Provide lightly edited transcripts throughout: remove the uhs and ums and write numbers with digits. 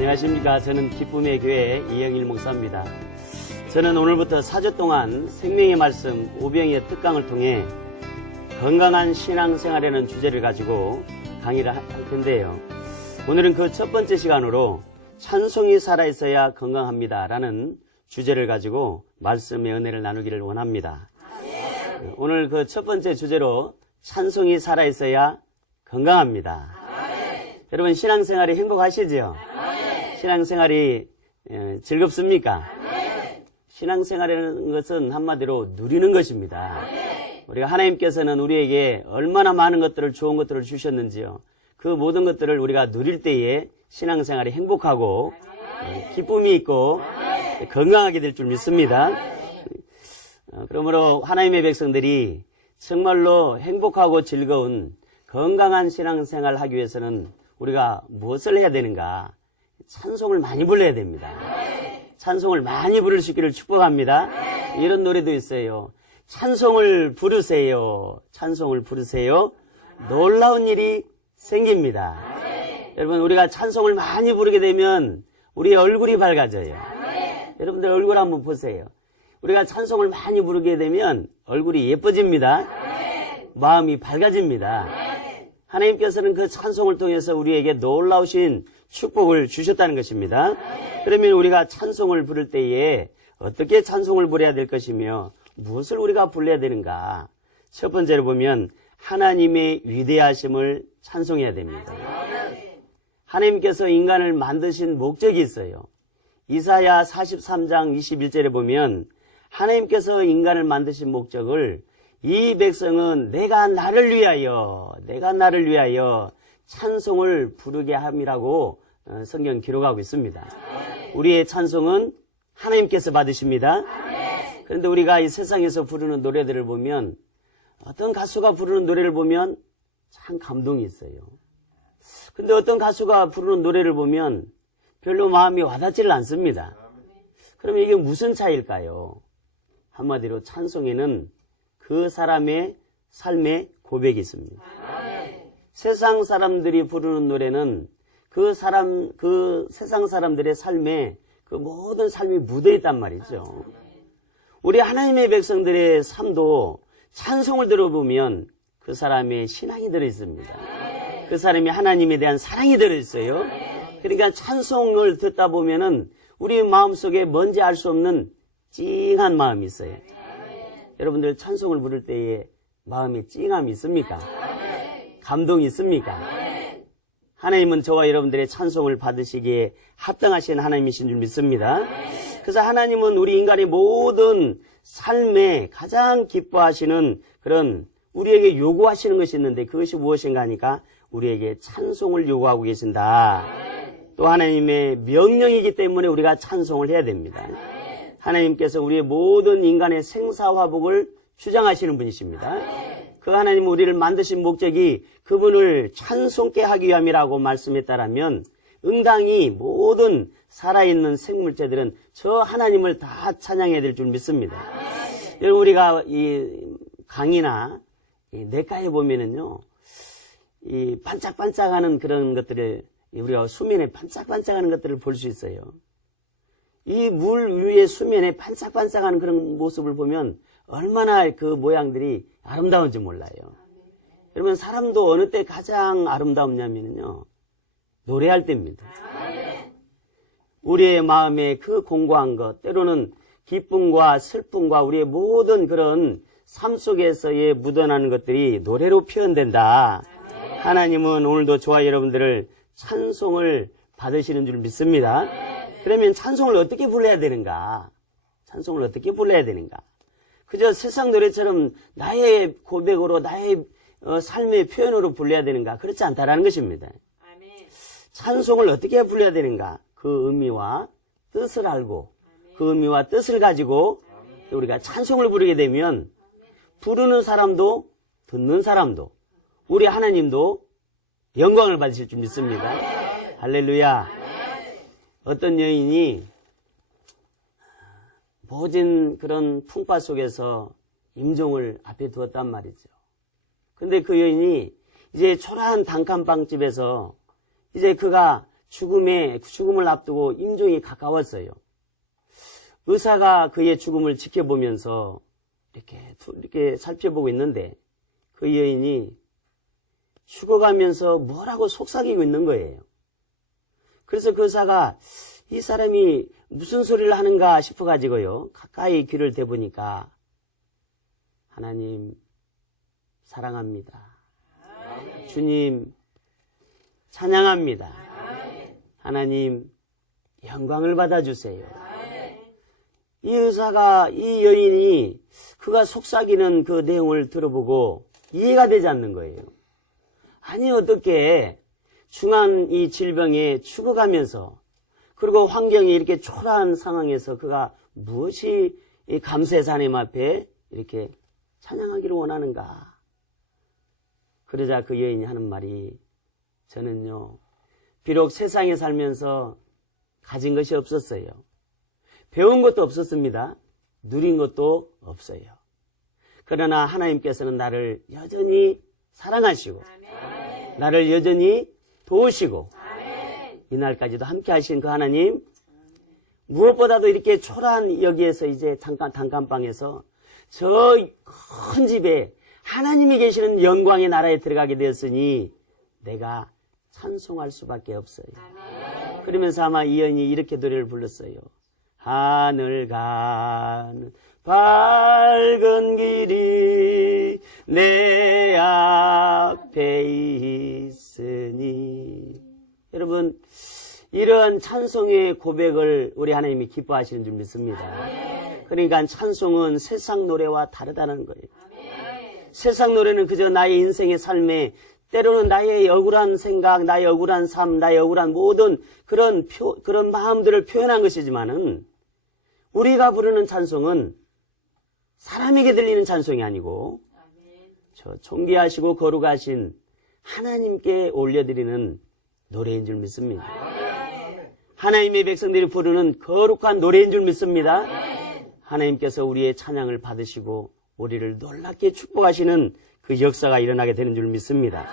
안녕하십니까. 저는 기쁨의 교회 이영일 목사입니다. 저는 오늘부터 4주 동안 생명의 말씀 오병이의 특강을 통해 건강한 신앙생활이라는 주제를 가지고 강의를 할 텐데요. 오늘은 그 첫 번째 시간으로 찬송이 살아있어야 건강합니다 라는 주제를 가지고 말씀의 은혜를 나누기를 원합니다. 오늘 그 첫 번째 주제로 찬송이 살아있어야 건강합니다. 여러분, 신앙생활이 행복하시죠? 신앙생활이 즐겁습니까? 신앙생활이라는 것은 한마디로 누리는 것입니다. 우리가 하나님께서는 우리에게 얼마나 많은 것들을, 좋은 것들을 주셨는지요. 그 모든 것들을 우리가 누릴 때에 신앙생활이 행복하고 기쁨이 있고 건강하게 될 줄 믿습니다. 그러므로 하나님의 백성들이 정말로 행복하고 즐거운 건강한 신앙생활을 하기 위해서는 우리가 무엇을 해야 되는가? 찬송을 많이 불러야 됩니다. 찬송을 많이 부를 수 있기를 축복합니다. 이런 노래도 있어요. 찬송을 부르세요. 찬송을 부르세요. 놀라운 일이 생깁니다. 여러분, 우리가 찬송을 많이 부르게 되면 우리의 얼굴이 밝아져요. 여러분들 얼굴 한번 보세요. 우리가 찬송을 많이 부르게 되면 얼굴이 예뻐집니다. 마음이 밝아집니다. 하나님께서는 그 찬송을 통해서 우리에게 놀라우신 축복을 주셨다는 것입니다. 그러면 우리가 찬송을 부를 때에 어떻게 찬송을 부려야 될 것이며 무엇을 우리가 불러야 되는가? 첫 번째로 보면 하나님의 위대하심을 찬송해야 됩니다. 하나님께서 인간을 만드신 목적이 있어요. 이사야 43장 21절에 보면 하나님께서 인간을 만드신 목적을 이 백성은 내가 나를 위하여 찬송을 부르게 함이라고 성경 기록하고 있습니다. 우리의 찬송은 하나님께서 받으십니다. 그런데 우리가 이 세상에서 부르는 노래들을 보면 어떤 가수가 부르는 노래를 보면 참 감동이 있어요. 근데 어떤 가수가 부르는 노래를 보면 별로 마음이 와닿지를 않습니다. 그러면 이게 무슨 차이일까요? 한마디로 찬송에는 그 사람의 삶의 고백이 있습니다. 세상 사람들이 부르는 노래는 그 세상 사람들의 삶에 그 모든 삶이 묻어 있단 말이죠. 우리 하나님의 백성들의 삶도 찬송을 들어보면 그 사람의 신앙이 들어있습니다. 그 사람이 하나님에 대한 사랑이 들어있어요. 그러니까 찬송을 듣다 보면은 우리 마음속에 뭔지 알 수 없는 찡한 마음이 있어요. 여러분들 찬송을 부를 때에 마음에 찡함이 있습니까? 감동이 있습니까? 하나님은 저와 여러분들의 찬송을 받으시기에 합당하신 하나님이신 줄 믿습니다. 그래서 하나님은 우리 인간의 모든 삶에 가장 기뻐하시는 그런 우리에게 요구하시는 것이 있는데 그것이 무엇인가 하니까 우리에게 찬송을 요구하고 계신다. 또 하나님의 명령이기 때문에 우리가 찬송을 해야 됩니다. 하나님께서 우리의 모든 인간의 생사화복을 주장하시는 분이십니다. 그 하나님은 우리를 만드신 목적이 그분을 찬송케 하기 위함이라고 말씀했다라면 응당히 모든 살아있는 생물체들은 저 하나님을 다 찬양해야 될 줄 믿습니다. 여러분, 우리가 이 강이나 이 내과에 보면은요, 이 반짝반짝하는 그런 것들을 우리가 수면에 반짝반짝하는 것들을 볼 수 있어요. 이 물 위의 수면에 반짝반짝하는 그런 모습을 보면 얼마나 그 모양들이 아름다운지 몰라요. 여러분, 사람도 어느 때 가장 아름다우냐면요, 노래할 때입니다. 우리의 마음에 그 공고한 것, 때로는 기쁨과 슬픔과 우리의 모든 그런 삶 속에서의 묻어나는 것들이 노래로 표현된다. 하나님은 오늘도 저와 여러분들을 찬송을 받으시는 줄 믿습니다. 그러면 찬송을 어떻게 불러야 되는가? 찬송을 어떻게 불러야 되는가? 그저 세상 노래처럼 나의 고백으로 나의 삶의 표현으로 불러야 되는가? 그렇지 않다라는 것입니다. 찬송을 어떻게 불러야 되는가? 그 의미와 뜻을 알고 그 의미와 뜻을 가지고 우리가 찬송을 부르게 되면 부르는 사람도 듣는 사람도 우리 하나님도 영광을 받으실 줄 믿습니다. 할렐루야. 어떤 여인이 모진 그런 풍파 속에서 임종을 앞에 두었단 말이죠. 근데 그 여인이 이제 초라한 단칸방집에서 이제 그가 죽음을 앞두고 임종이 가까웠어요. 의사가 그의 죽음을 지켜보면서 이렇게 살펴보고 있는데 그 여인이 죽어가면서 뭐라고 속삭이고 있는 거예요. 그래서 그 의사가 이 사람이 무슨 소리를 하는가 싶어가지고요. 가까이 귀를 대보니까 하나님 사랑합니다. 주님 찬양합니다. 하나님 영광을 받아주세요. 이 의사가, 이 여인이 그가 속삭이는 그 내용을 들어보고 이해가 되지 않는 거예요. 아니 어떻게 중한 이 질병에 죽어가면서 그리고 환경이 이렇게 초라한 상황에서 그가 무엇이 이 감사해서 하나님 앞에 이렇게 찬양하기를 원하는가. 그러자 그 여인이 하는 말이 저는요 비록 세상에 살면서 가진 것이 없었어요. 배운 것도 없었습니다. 누린 것도 없어요. 그러나 하나님께서는 나를 여전히 사랑하시고 나를 여전히 도우시고 이날까지도 함께 하신 그 하나님, 무엇보다도 이렇게 초라한 여기에서 이제 단칸방에서 저 큰 집에 하나님이 계시는 영광의 나라에 들어가게 되었으니 내가 찬송할 수밖에 없어요. 그러면서 아마 이 여인이 이렇게 노래를 불렀어요. 하늘 가는 밝은 길이 내 앞에 있으니. 여러분, 이러한 찬송의 고백을 우리 하나님이 기뻐하시는 줄 믿습니다. 그러니까 찬송은 세상 노래와 다르다는 거예요. 세상 노래는 그저 나의 인생의 삶에 때로는 나의 억울한 생각, 나의 억울한 삶, 나의 억울한 모든 그런 마음들을 표현한 것이지만은 우리가 부르는 찬송은 사람에게 들리는 찬송이 아니고 저 존귀하시고 거룩하신 하나님께 올려드리는 노래인 줄 믿습니다. 하나님의 백성들이 부르는 거룩한 노래인 줄 믿습니다. 하나님께서 우리의 찬양을 받으시고 우리를 놀랍게 축복하시는 그 역사가 일어나게 되는 줄 믿습니다.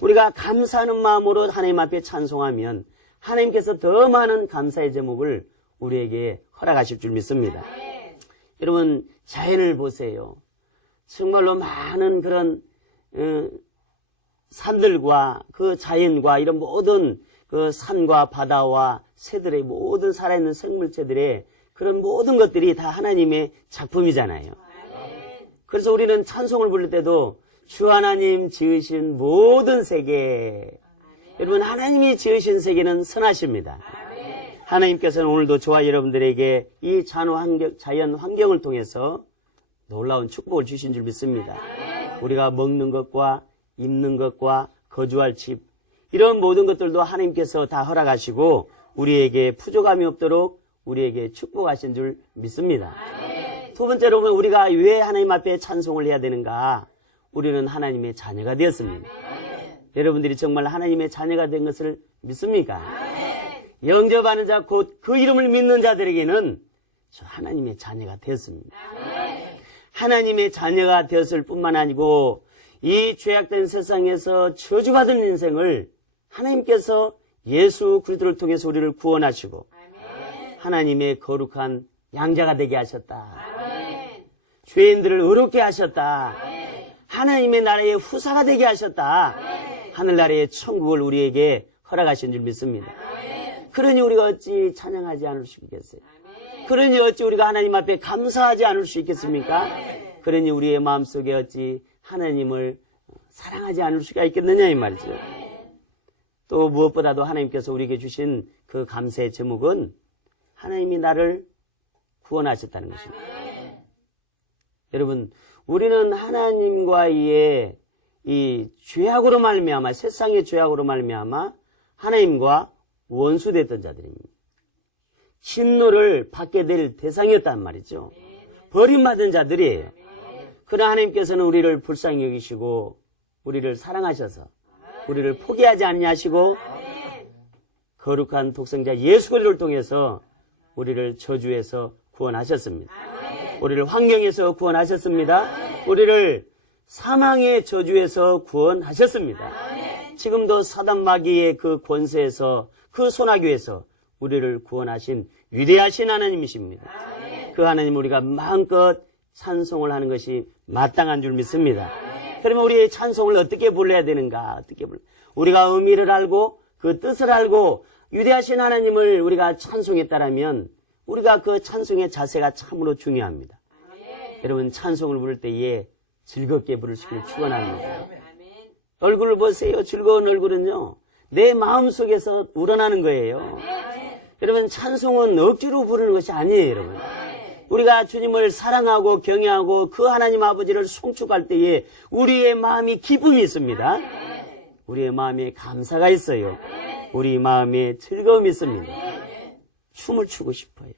우리가 감사하는 마음으로 하나님 앞에 찬송하면 하나님께서 더 많은 감사의 제목을 우리에게 허락하실 줄 믿습니다. 여러분, 자연을 보세요. 정말로 많은 그런 산들과 그 자연과 이런 모든 그 산과 바다와 새들의 모든 살아있는 생물체들의 그런 모든 것들이 다 하나님의 작품이잖아요. 그래서 우리는 찬송을 부를 때도 주 하나님 지으신 모든 세계, 여러분 하나님이 지으신 세계는 선하십니다. 하나님께서는 오늘도 저와 여러분들에게 이 자연 환경을 통해서 놀라운 축복을 주신 줄 믿습니다. 우리가 먹는 것과 입는 것과 거주할 집, 이런 모든 것들도 하나님께서 다 허락하시고 우리에게 부족함이 없도록 우리에게 축복하신 줄 믿습니다. 두 번째로 보면 우리가 왜 하나님 앞에 찬송을 해야 되는가? 우리는 하나님의 자녀가 되었습니다. 여러분들이 정말 하나님의 자녀가 된 것을 믿습니까? 영접하는 자, 곧 그 이름을 믿는 자들에게는 저 하나님의 자녀가 되었습니다. 하나님의 자녀가 되었을 뿐만 아니고 이 죄악된 세상에서 저주받은 인생을 하나님께서 예수 그리스도를 통해서 우리를 구원하시고 하나님의 거룩한 양자가 되게 하셨다. 죄인들을 의롭게 하셨다. 하나님의 나라의 후사가 되게 하셨다. 하늘나라의 천국을 우리에게 허락하신 줄 믿습니다. 그러니 우리가 어찌 찬양하지 않을 수 있겠어요? 그러니 어찌 우리가 하나님 앞에 감사하지 않을 수 있겠습니까? 그러니 우리의 마음속에 어찌 하나님을 사랑하지 않을 수가 있겠느냐 이 말이죠. 또 무엇보다도 하나님께서 우리에게 주신 그 감사의 제목은 하나님이 나를 구원하셨다는 것입니다. 여러분, 우리는 하나님과의 이 죄악으로 말미암아, 세상의 죄악으로 말미암아 하나님과 원수됐던 자들입니다. 진노를 받게 될 대상이었단 말이죠. 버림받은 자들이에요. 그러나 하나님께서는 우리를 불쌍히 여기시고 우리를 사랑하셔서 우리를 포기하지 않냐시고 거룩한 독생자 예수 그리스도를 통해서 우리를 저주에서 구원하셨습니다. 우리를 환경에서 구원하셨습니다. 우리를 사망의 저주에서 구원하셨습니다. 지금도 사단 마귀의 그 권세에서 그 소나교에서 우리를 구원하신 위대하신 하나님이십니다. 그 하나님 우리가 마음껏 찬송을 하는 것이 마땅한 줄 믿습니다. 그러면 우리의 찬송을 어떻게 불러야 되는가? 우리가 의미를 알고 그 뜻을 알고 위대하신 하나님을 우리가 찬송했다라면 우리가 그 찬송의 자세가 참으로 중요합니다. 여러분 찬송을 부를 때에 즐겁게 부르시길 축원합니다. 얼굴을 보세요. 즐거운 얼굴은요. 내 마음속에서 우러나는 거예요. 여러분 찬송은 억지로 부르는 것이 아니에요. 여러분. 우리가 주님을 사랑하고 경외하고 그 하나님 아버지를 송축할 때에 우리의 마음이 기쁨이 있습니다. 우리의 마음에 감사가 있어요. 우리 마음에 즐거움이 있습니다. 춤을 추고 싶어요.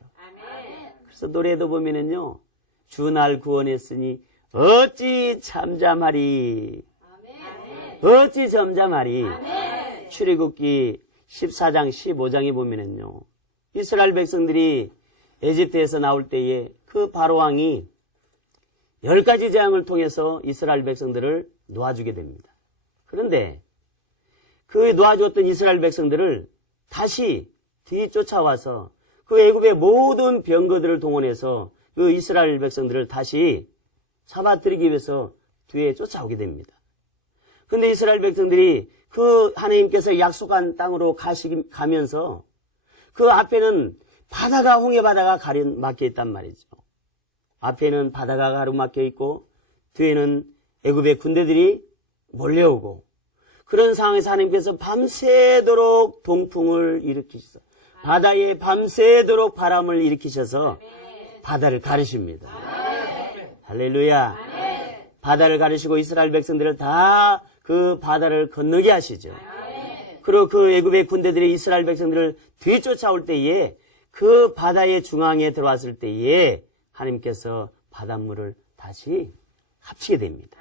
그래서 노래도 보면은요. 주 날 구원했으니 어찌 잠잠하리. 어찌 잠잠하리. 출애굽기 14장 15장에 보면은요. 이스라엘 백성들이 에집트에서 나올 때에 그 바로왕이 10가지 재앙을 통해서 이스라엘 백성들을 놓아주게 됩니다. 그런데 그 놓아주었던 이스라엘 백성들을 다시 뒤쫓아와서 그 애굽의 모든 병거들을 동원해서 그 이스라엘 백성들을 다시 잡아들이기 위해서 뒤에 쫓아오게 됩니다. 그런데 이스라엘 백성들이 그 하나님께서 약속한 땅으로 가면서 그 앞에는 바다가 홍해바다가 가로막혀 있단 말이죠. 앞에는 바다가 가로막혀 있고 뒤에는 애굽의 군대들이 몰려오고 그런 상황에서 하나님께서 밤새도록 동풍을 일으키셔서 바다에 밤새도록 바람을 일으키셔서 바다를 가르십니다. 할렐루야. 바다를 가르시고 이스라엘 백성들을 다 그 바다를 건너게 하시죠. 그리고 그 애굽의 군대들이 이스라엘 백성들을 뒤쫓아올 때에 그 바다의 중앙에 들어왔을 때에 하나님께서 바닷물을 다시 합치게 됩니다.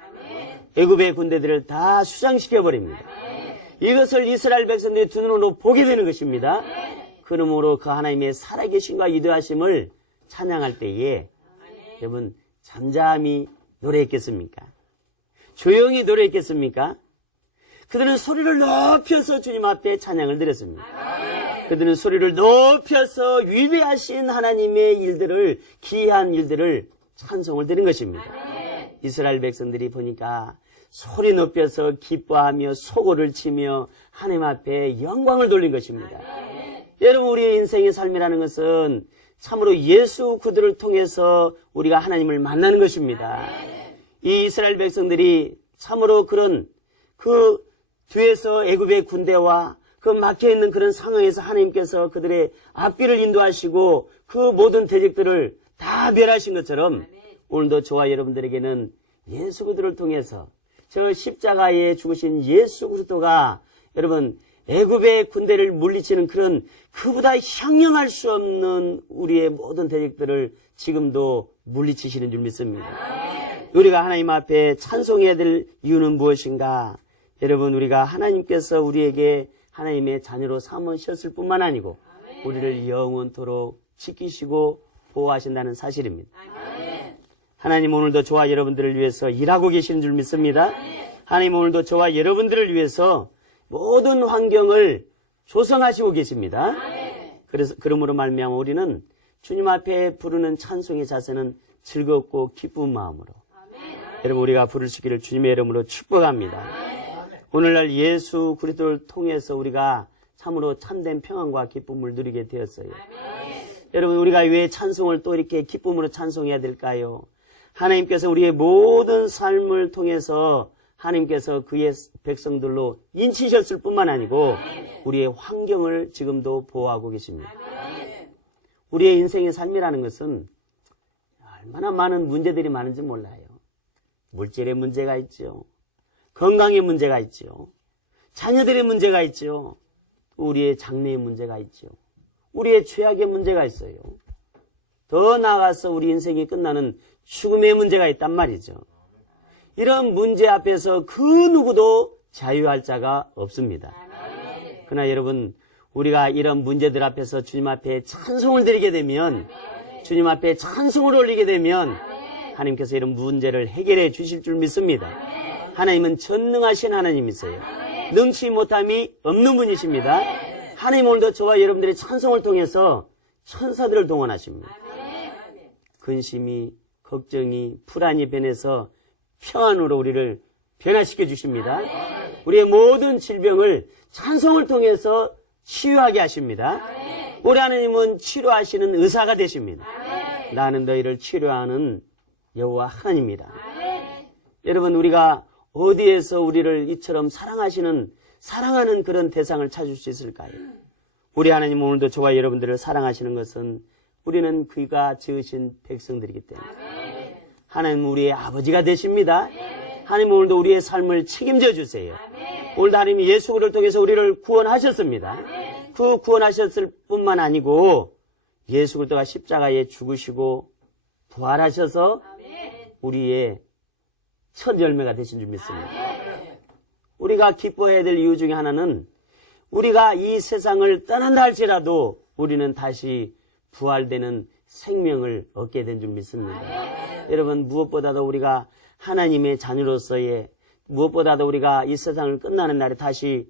애굽의 군대들을 다 수장시켜 버립니다. 이것을 이스라엘 백성들이 두 눈으로 보게 되는 것입니다. 그러므로 그 하나님의 살아계심과 위대하심을 찬양할 때에 여러분 잠잠히 노래했겠습니까? 조용히 노래했겠습니까? 그들은 소리를 높여서 주님 앞에 찬양을 드렸습니다. 그들은 소리를 높여서 위대하신 하나님의 일들을 기이한 일들을 찬송을 드린 것입니다. 이스라엘 백성들이 보니까 소리 높여서 기뻐하며 소고를 치며 하나님 앞에 영광을 돌린 것입니다. 여러분 우리의 인생의 삶이라는 것은 참으로 예수 그들을 통해서 우리가 하나님을 만나는 것입니다. 이 이스라엘 백성들이 참으로 그런 그 뒤에서 애굽의 군대와 그 막혀있는 그런 상황에서 하나님께서 그들의 앞길을 인도하시고 그 모든 대적들을 다 멸하신 것처럼 오늘도 저와 여러분들에게는 예수 그리스도를 통해서 저 십자가에 죽으신 예수 그리스도가 여러분 애굽의 군대를 물리치는 그런 그보다 형용할 수 없는 우리의 모든 대적들을 지금도 물리치시는 줄 믿습니다. 우리가 하나님 앞에 찬송해야 될 이유는 무엇인가? 여러분 우리가 하나님께서 우리에게 하나님의 자녀로 삼으셨을 뿐만 아니고 우리를 영원토록 지키시고 보호하신다는 사실입니다. 하나님 오늘도 저와 여러분들을 위해서 일하고 계시는 줄 믿습니다. 하나님 오늘도 저와 여러분들을 위해서 모든 환경을 조성하시고 계십니다. 그래서 그러므로 말미암아 우리는 주님 앞에 부르는 찬송의 자세는 즐겁고 기쁜 마음으로 여러분 우리가 부를 수 있기를 주님의 이름으로 축복합니다. 오늘날 예수 그리스도를 통해서 우리가 참으로 참된 평안과 기쁨을 누리게 되었어요. 여러분 우리가 왜 찬송을 또 이렇게 기쁨으로 찬송해야 될까요? 하나님께서 우리의 모든 삶을 통해서 하나님께서 그의 백성들로 인치셨을 뿐만 아니고 우리의 환경을 지금도 보호하고 계십니다. 우리의 인생의 삶이라는 것은 얼마나 많은 문제들이 많은지 몰라요. 물질의 문제가 있죠. 건강의 문제가 있죠. 자녀들의 문제가 있죠. 우리의 장래의 문제가 있죠. 우리의 죄악의 문제가 있어요. 더 나아가서 우리 인생이 끝나는 죽음의 문제가 있단 말이죠. 이런 문제 앞에서 그 누구도 자유할 자가 없습니다. 그러나 여러분 우리가 이런 문제들 앞에서 주님 앞에 찬송을 드리게 되면 주님 앞에 찬송을 올리게 되면 하나님께서 이런 문제를 해결해 주실 줄 믿습니다. 하나님은 전능하신 하나님이세요. 능치 못함이 없는 분이십니다. 하나님 오늘도 저와 여러분들의 찬송을 통해서 천사들을 동원하십니다. 근심이, 걱정이, 불안이 변해서 평안으로 우리를 변화시켜 주십니다. 우리의 모든 질병을 찬송을 통해서 치유하게 하십니다. 우리 하나님은 치료하시는 의사가 되십니다. 나는 너희를 치료하는 여호와 하나님이다. 여러분, 우리가 어디에서 우리를 이처럼 사랑하는 그런 대상을 찾을 수 있을까요? 우리 하나님 오늘도 저와 여러분들을 사랑하시는 것은 우리는 그가 지으신 백성들이기 때문에 하나님은 우리의 아버지가 되십니다. 하나님 오늘도 우리의 삶을 책임져 주세요. 오늘도 하나님이 예수 그리스도를 통해서 우리를 구원하셨습니다. 그 구원하셨을 뿐만 아니고 예수 그리스도가 십자가에 죽으시고 부활하셔서 우리의 첫 열매가 되신 줄 믿습니다. 우리가 기뻐해야 될 이유 중에 하나는 우리가 이 세상을 떠난다 할지라도 우리는 다시 부활되는 생명을 얻게 된 줄 믿습니다. 여러분, 무엇보다도 우리가 하나님의 자녀로서의 무엇보다도 우리가 이 세상을 끝나는 날에 다시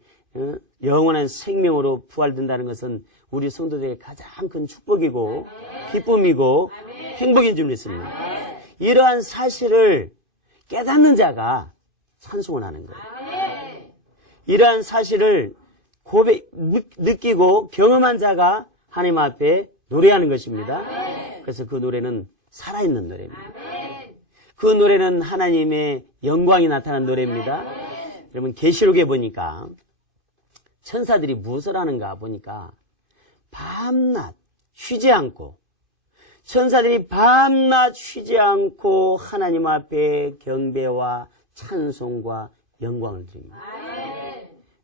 영원한 생명으로 부활된다는 것은 우리 성도들에게 가장 큰 축복이고 기쁨이고 행복인 줄 믿습니다. 이러한 사실을 깨닫는 자가 찬송을 하는 거예요. 이러한 사실을 느끼고 경험한 자가 하나님 앞에 노래하는 것입니다. 그래서 그 노래는 살아있는 노래입니다. 그 노래는 하나님의 영광이 나타난 노래입니다. 여러분, 계시록에 보니까 천사들이 무엇을 하는가 보니까 밤낮 쉬지 않고 천사들이 밤낮 쉬지 않고 하나님 앞에 경배와 찬송과 영광을 드립니다.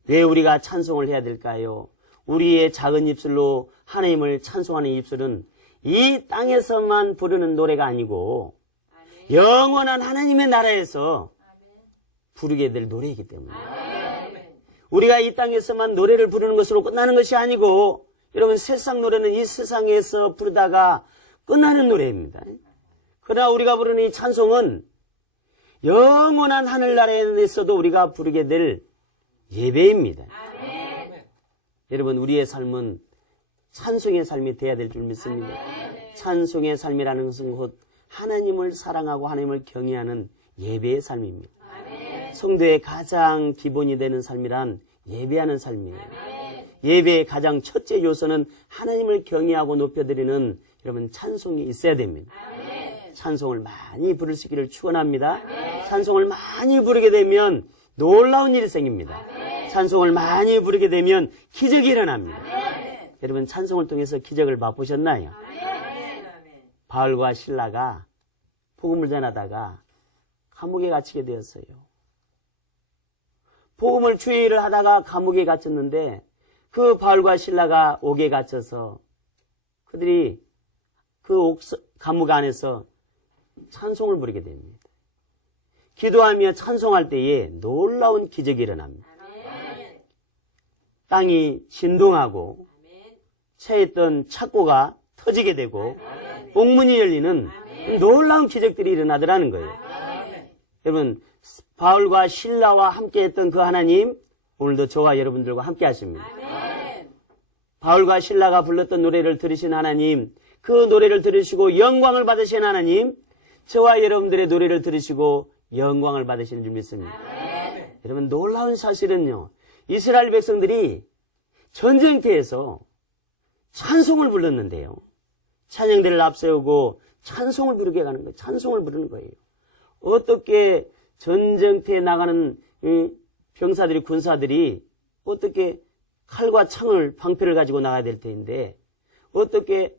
왜 우리가 찬송을 해야 될까요? 우리의 작은 입술로 하나님을 찬송하는 입술은 이 땅에서만 부르는 노래가 아니고 영원한 하나님의 나라에서 부르게 될 노래이기 때문에 우리가 이 땅에서만 노래를 부르는 것으로 끝나는 것이 아니고 여러분, 세상 노래는 이 세상에서 부르다가 끝나는 노래입니다. 그러나 우리가 부르는 이 찬송은 영원한 하늘나라에서도 우리가 부르게 될 예배입니다. 여러분, 우리의 삶은 찬송의 삶이 되어야 될 줄 믿습니다. 찬송의 삶이라는 것은 곧 하나님을 사랑하고 하나님을 경외하는 예배의 삶입니다. 성도의 가장 기본이 되는 삶이란 예배하는 삶이에요. 예배의 가장 첫째 요소는 하나님을 경외하고 높여드리는 여러분 찬송이 있어야 됩니다. 찬송을 많이 부를 수 있기를 축원합니다. 찬송을 많이 부르게 되면 놀라운 일이 생깁니다. 찬송을 많이 부르게 되면 기적이 일어납니다. 여러분, 찬송을 통해서 기적을 맛보셨나요? 바울과 실라가 복음을 전하다가 감옥에 갇히게 되었어요. 복음을 주의를 하다가 감옥에 갇혔는데 그 바울과 실라가 옥에 갇혀서 그들이 그 감옥 안에서 찬송을 부르게 됩니다. 기도하며 찬송할 때에 놀라운 기적이 일어납니다. 땅이 진동하고 채했던 착고가 터지게 되고 옥문이 열리는 놀라운 기적들이 일어나더라는 거예요. 여러분, 바울과 실라와 함께 했던 그 하나님 오늘도 저와 여러분들과 함께 하십니다. 바울과 실라가 불렀던 노래를 들으신 하나님, 그 노래를 들으시고 영광을 받으신 하나님, 저와 여러분들의 노래를 들으시고 영광을 받으시는 줄 믿습니다. 여러분, 놀라운 사실은요, 이스라엘 백성들이 전쟁터에서 찬송을 불렀는데요. 찬양대를 앞세우고 찬송을 부르게 가는 거예요. 찬송을 부르는 거예요. 어떻게 전쟁터에 나가는 병사들이, 군사들이 어떻게 칼과 창을, 방패를 가지고 나가야 될 텐데 어떻게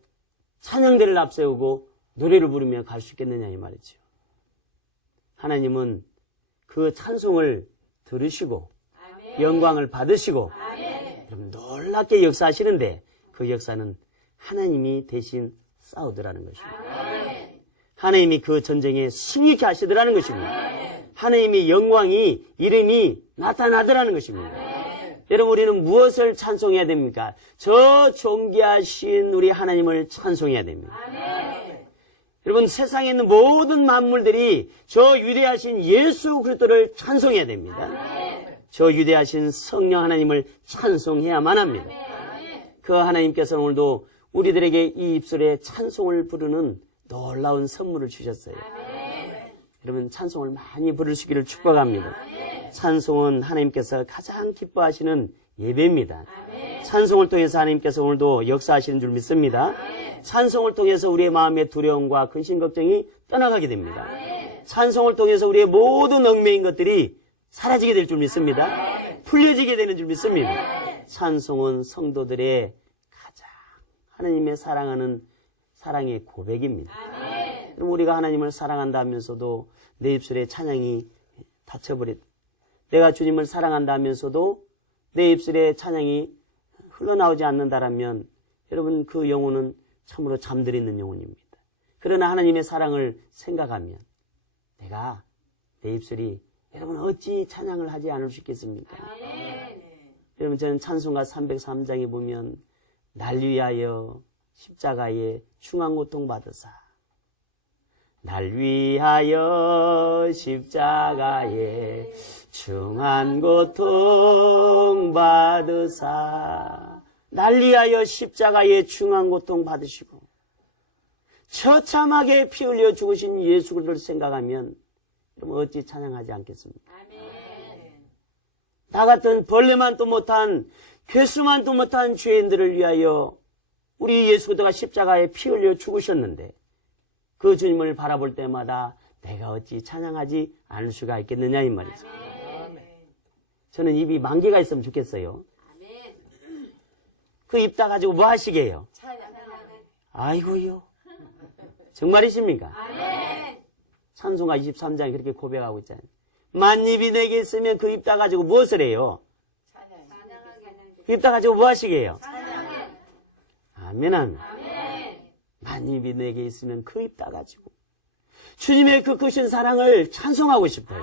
찬양대를 앞세우고 노래를 부르며 갈 수 있겠느냐 이 말이죠. 하나님은 그 찬송을 들으시고 영광을 받으시고 여러분 놀랍게 역사하시는데 그 역사는 하나님이 대신 싸우더라는 것입니다. 하나님이 그 전쟁에 승리케 하시더라는 것입니다. 하나님의 영광이, 이름이 나타나더라는 것입니다. 여러분, 우리는 무엇을 찬송해야 됩니까? 저 존귀하신 우리 하나님을 찬송해야 됩니다. 여러분, 세상에 있는 모든 만물들이 저 위대하신 예수 그리스도를 찬송해야 됩니다. 저 위대하신 성령 하나님을 찬송해야만 합니다. 그 하나님께서는 오늘도 우리들에게 이 입술에 찬송을 부르는 놀라운 선물을 주셨어요. 여러분 찬송을 많이 부르시기를 축복합니다. 찬송은 하나님께서 가장 기뻐하시는 예배입니다. 찬송을 통해서 하나님께서 오늘도 역사하시는 줄 믿습니다. 찬송을 통해서 우리의 마음의 두려움과 근심 걱정이 떠나가게 됩니다. 찬송을 통해서 우리의 모든 얽매인 것들이 사라지게 될 줄 믿습니다. 풀려지게 되는 줄 믿습니다. 찬송은 성도들의 가장 하나님의 사랑하는 사랑의 고백입니다. 그럼 우리가 하나님을 사랑한다 하면서도 내 입술에 찬양이 닫혀버렸다. 내가 주님을 사랑한다 하면서도 내 입술에 찬양이 흘러나오지 않는다라면 여러분 그 영혼은 참으로 잠들어 있는 영혼입니다. 그러나 하나님의 사랑을 생각하면 내가 내 입술이 여러분 어찌 찬양을 하지 않을 수 있겠습니까? 여러분 저는 찬송가 303장에 보면 날 위하여 십자가에 중한 고통 받으사 날 위하여 십자가에 중한 고통 받으사 날 위하여 십자가에 중한 고통 받으시고 처참하게 피 흘려 죽으신 예수 그리스도를 생각하면 그럼 어찌 찬양하지 않겠습니까? 나 같은 벌레만도 못한 괴수만도 못한 죄인들을 위하여 우리 예수 그리스도가 십자가에 피 흘려 죽으셨는데 그 주님을 바라볼 때마다 내가 어찌 찬양하지 않을 수가 있겠느냐 이 말이죠. 저는 입이 만개가 있으면 좋겠어요. 그 입 다 가지고 뭐 하시게요? 아이고요. 정말이십니까? 찬송가 23장에 그렇게 고백하고 있잖아요. 만입이 내게 있으면 그 입 다 가지고 무엇을 해요? 입 다 가지고 뭐 하시게요? 아멘. 만입이 내게 있으면 그 입 다 가지고 주님의 그 크신 사랑을 찬송하고 싶어요.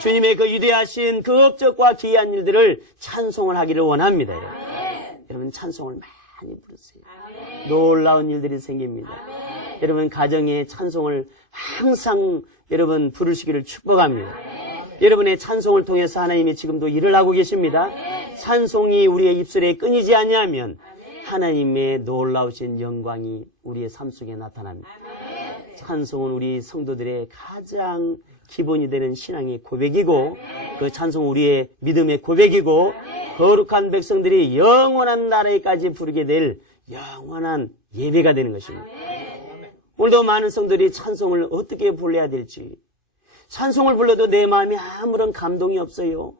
주님의 그 위대하신 그 업적과 기이한 일들을 찬송을 하기를 원합니다. 여러분 찬송을 많이 부르세요. 놀라운 일들이 생깁니다. 여러분 가정에 찬송을 항상 여러분 부르시기를 축복합니다. 여러분의 찬송을 통해서 하나님이 지금도 일을 하고 계십니다. 찬송이 우리의 입술에 끊이지 않냐면 하나님의 놀라우신 영광이 우리의 삶 속에 나타납니다. 찬송은 우리 성도들의 가장 기본이 되는 신앙의 고백이고 그 찬송은 우리의 믿음의 고백이고 거룩한 백성들이 영원한 나라에까지 부르게 될 영원한 예배가 되는 것입니다. 오늘도 많은 성도들이 찬송을 어떻게 불러야 될지 찬송을 불러도 내 마음에 아무런 감동이 없어요.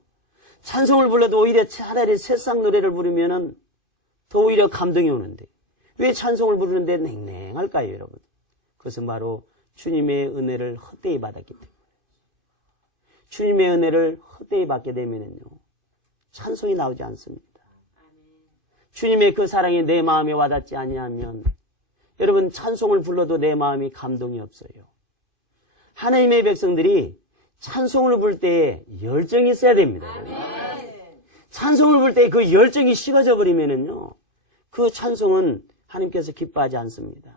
찬송을 불러도 오히려 차라리 세상 노래를 부르면은 더 오히려 감동이 오는데 왜 찬송을 부르는데 냉랭할까요, 여러분? 그것은 바로 주님의 은혜를 헛되이 받았기 때문에. 주님의 은혜를 헛되이 받게 되면은요, 찬송이 나오지 않습니다. 주님의 그 사랑이 내 마음에 와닿지 아니하면 여러분 찬송을 불러도 내 마음이 감동이 없어요. 하나님의 백성들이 찬송을 부를 때에 열정이 있어야 됩니다. 찬송을 부를 때 그 열정이 식어져 버리면은요, 그 찬송은 하나님께서 기뻐하지 않습니다.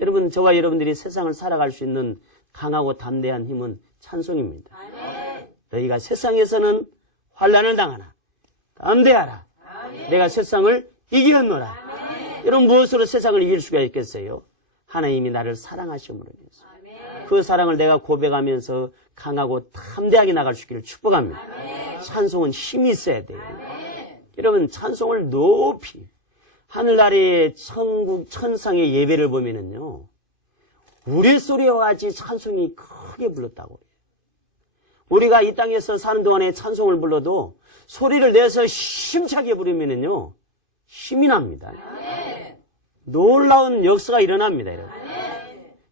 여러분, 저와 여러분들이 세상을 살아갈 수 있는 강하고 담대한 힘은 찬송입니다. 너희가 세상에서는 환난을 당하나 담대하라. 내가 세상을 이겼노라. 여러분, 무엇으로 세상을 이길 수가 있겠어요? 하나님이 나를 사랑하심으로 인해서. 그 사랑을 내가 고백하면서 강하고 담대하게 나갈 수 있기를 축복합니다. 찬송은 힘이 있어야 돼요. 여러분, 찬송을 높이 하늘나라의 천국 천상의 예배를 보면은요, 우레소리와 같이 찬송이 크게 불렀다고 해요. 우리가 이 땅에서 사는 동안에 찬송을 불러도 소리를 내서 힘차게 부르면은요, 힘이 납니다. 놀라운 역사가 일어납니다. 여러분.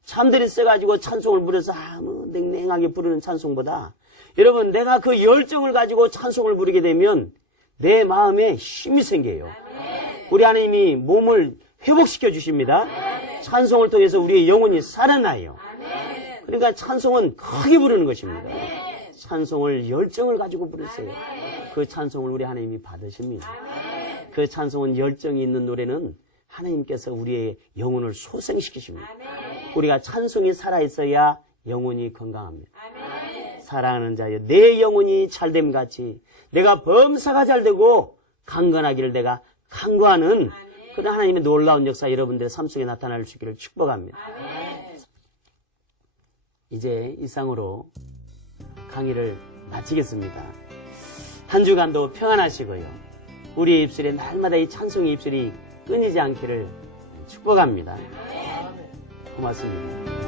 잠들이 써가지고 찬송을 부려서 아무 냉랭하게 부르는 찬송보다 여러분, 내가 그 열정을 가지고 찬송을 부르게 되면 내 마음에 힘이 생겨요. 우리 하나님이 몸을 회복시켜 주십니다. 찬송을 통해서 우리의 영혼이 살아나요. 그러니까 찬송은 크게 부르는 것입니다. 찬송을 열정을 가지고 부르세요. 그 찬송을 우리 하나님이 받으십니다. 그 찬송은 열정이 있는 노래는 하나님께서 우리의 영혼을 소생시키십니다. 우리가 찬송이 살아있어야 영혼이 건강합니다. 사랑하는 자여, 내 영혼이 잘됨 같이 내가 범사가 잘되고 강건하기를 내가 간구하는 그런 하나님의 놀라운 역사 여러분들의 삶 속에 나타날 수 있기를 축복합니다. 이제 이상으로 강의를 마치겠습니다. 한 주간도 평안하시고요. 우리의 입술에 날마다 이 찬송의 입술이 끊이지 않기를 축복합니다. 고맙습니다.